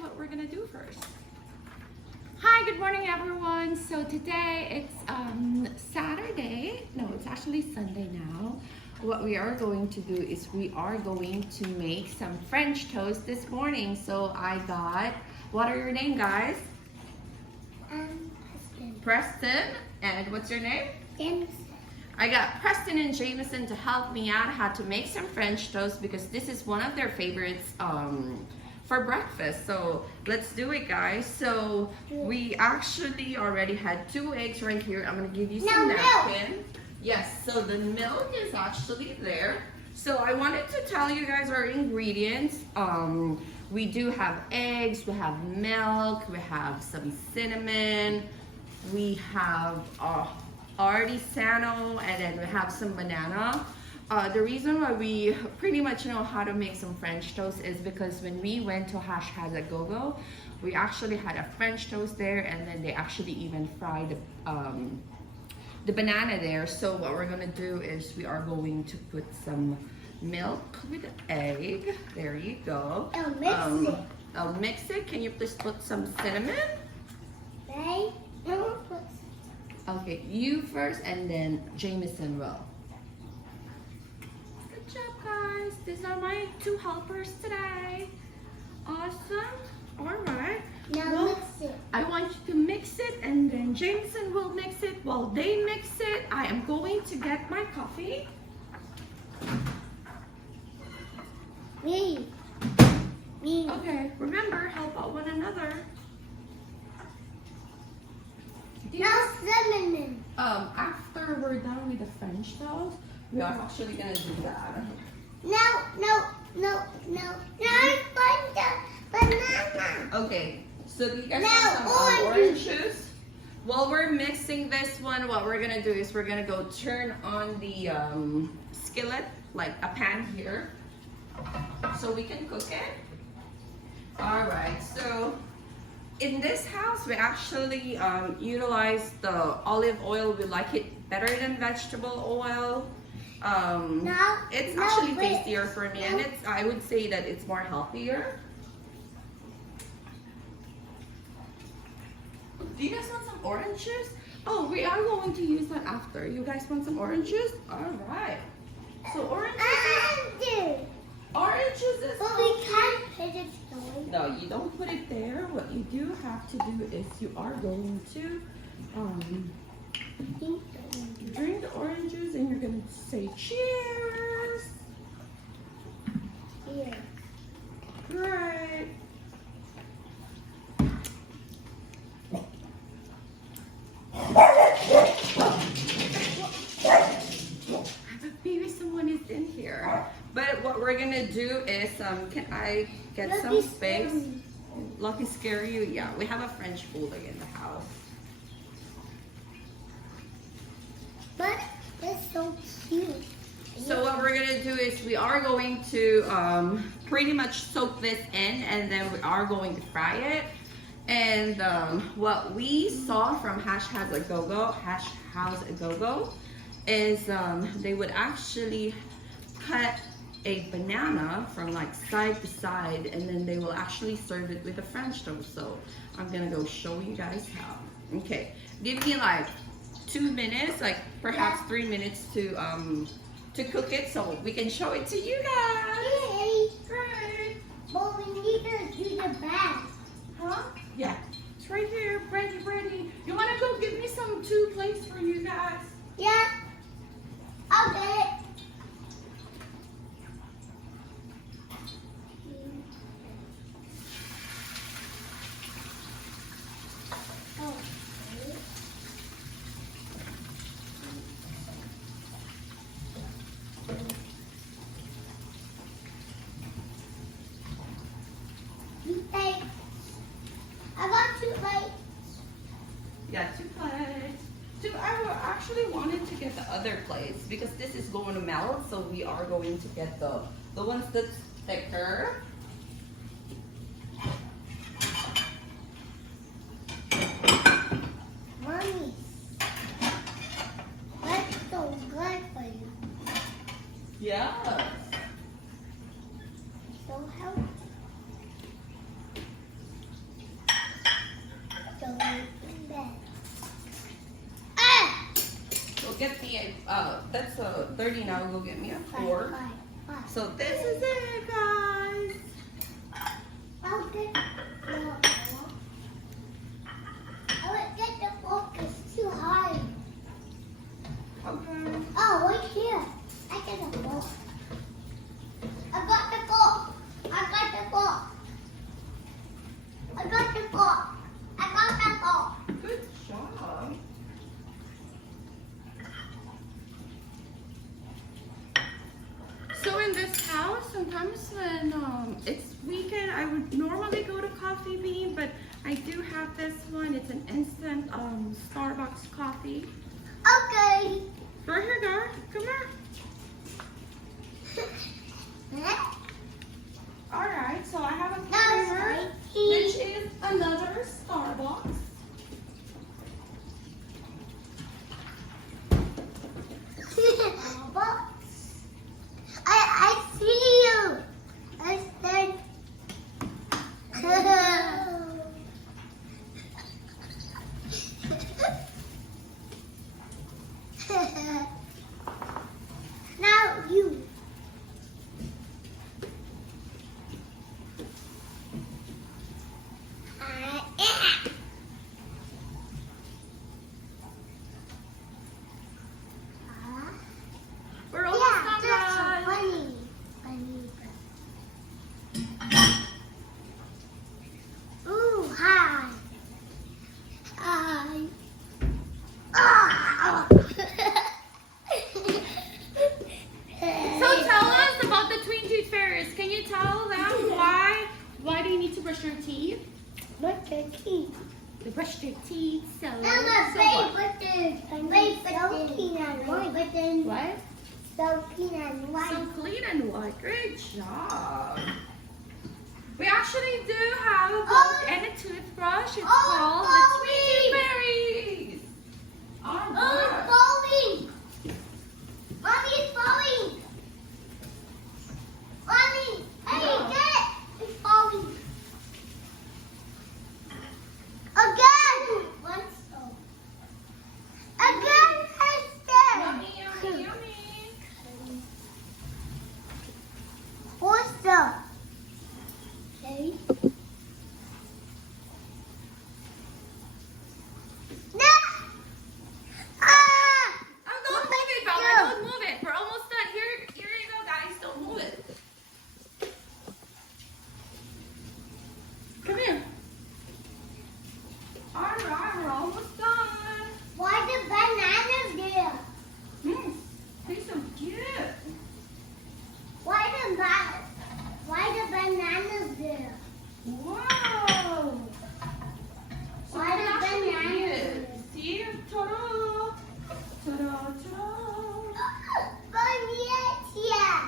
what we're gonna do first. Hi, good morning everyone. So today it's Saturday. No, it's actually Sunday now. What we are going to do is we are going to make some French toast this morning. So I got, what are your name, guys? Preston. Preston. And what's your name? Jameson. I got Preston and Jameson to help me out how to make some French toast because this is one of their favorites for breakfast. So let's do it, guys. So we actually already had 2 eggs right here. I'm gonna give you some napkin. Yes, so the milk is actually there. So I wanted to tell you guys our ingredients. We do have eggs, we have milk, we have some cinnamon, we have artisano, and then we have some banana. The reason why we pretty much know how to make some French toast is because when we went to Hash Has a Go-Go, we actually had a French toast there, and then they actually even fried the banana there. So what we're gonna do is we are going to put some milk with egg. There you go. I'll mix it. Can you please put some cinnamon? Okay, you first, and then Jameson will. Good job, guys. These are my 2 helpers today. Awesome. All right. Now mix it. I want you to mix it, and then Jameson will mix it. While they mix it, I am going to get my coffee. Me. Okay, remember, help out one another. Now cinnamon. After we're done with the French toast, we are actually gonna do that. No. Now I find the banana. Okay, so do you guys No, want some orange orange juice? While we're mixing this one, what we're gonna do is we're gonna go turn on the skillet, like a pan here, so we can cook it. All right, so in this house, we actually utilize the olive oil. We like it better than vegetable oil. It's actually tastier for me, and I would say that it's more healthier. Do you guys want some orange juice? Oh, we are going to use that after. You guys want some orange juice? All right. So orange juice. Orange juice is. But we can't put it there. No, you don't put it there. What you do have to do is you are going to drink the orange juice, and you're going to say cheers. Here. Great. Maybe someone is in here. But what we're gonna do is, can I get some space? Lucky scare you? Yeah, we have a French bully in the house. But it's so cute. So what we're gonna do is we are going to pretty much soak this in, and then we are going to fry it. And what we saw from Hash Has a Go-Go is they would actually cut a banana from like side to side, and then they will actually serve it with a French toast. So I'm gonna go show you guys how. Okay, give me like 2 minutes, like perhaps 3 minutes to cook it, so we can show it to you guys. Yay. Great. But we need to do the back. Huh? Yeah. It's right here, ready. You wanna go give me some 2 plates for you guys? Yeah. Okay. I got 2 plates. Yeah, 2 plates. I actually wanted to get the other plates because this is going to melt, so we are going to get the ones that's thicker. Mommy, that's so good for you. Yeah. So healthy. get me a, that's a 30 now, go get me a 4. Five. So this is it, guys. I'll get no. I will get the fork. It's too high. Okay. Oh, right here. I get the fork. I got the fork. I got the fork. I got the fork. I got the fork. Good job. So in this house, sometimes when it's weekend, I would normally go to Coffee Bean, but I do have this one. It's an instant Starbucks coffee. Okay. Right here, Gar. Come here. All right. So I have a timer, which is another Starbucks. I see you. I said. Now you. We're almost Yeah, done, that's so guys. funny. Ooh, hi. Hi. Ah. So tell us about the Twin Tooth Fairies. Can you tell them why do you need to brush your teeth? What's your teeth? To brush their teeth. So Mama, what? What? So clean and white. So clean and white. Great job. We actually do have a book and a toothbrush. It's called the Twin Tooth Fairies. All right. Falling. Mommy, it's falling. Mommy, hey, No. get it. It's falling. Again. Once. Again, Esther. Yummy, yummy, yummy. What's the? Okay. No. Ah. Oh, don't move it, Bella. Don't move it. We're almost done. Here you go, guys. Don't move it. Come here. All right, we're almost done. Why the bananas there? They're so cute. Why the bananas there? Wow. So Why we the can actually bananas eat it. there? See? Ta-da. Ta-da, ta-da. Yeah.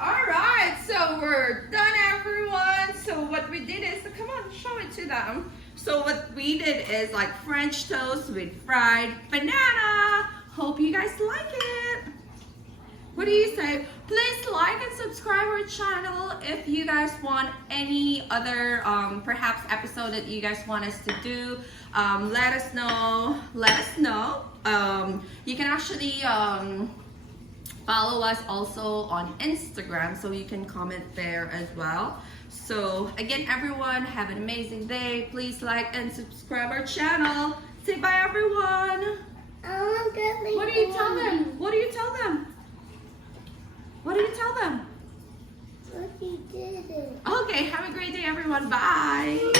All right, so we're done, everyone. So what we did is, come on, show it to them. So what we did is like French toast with fried banana. Hope you guys like it. What do you say? Please like and subscribe our channel if you guys want any other perhaps episode that you guys want us to do. Let us know. You can actually follow us also on Instagram, so you can comment there as well. So again, everyone, have an amazing day. Please like and subscribe our channel. Say bye, everyone. What do you tell them? What do you tell them? What do you tell them? What you did it. Okay, have a great day, everyone. Bye.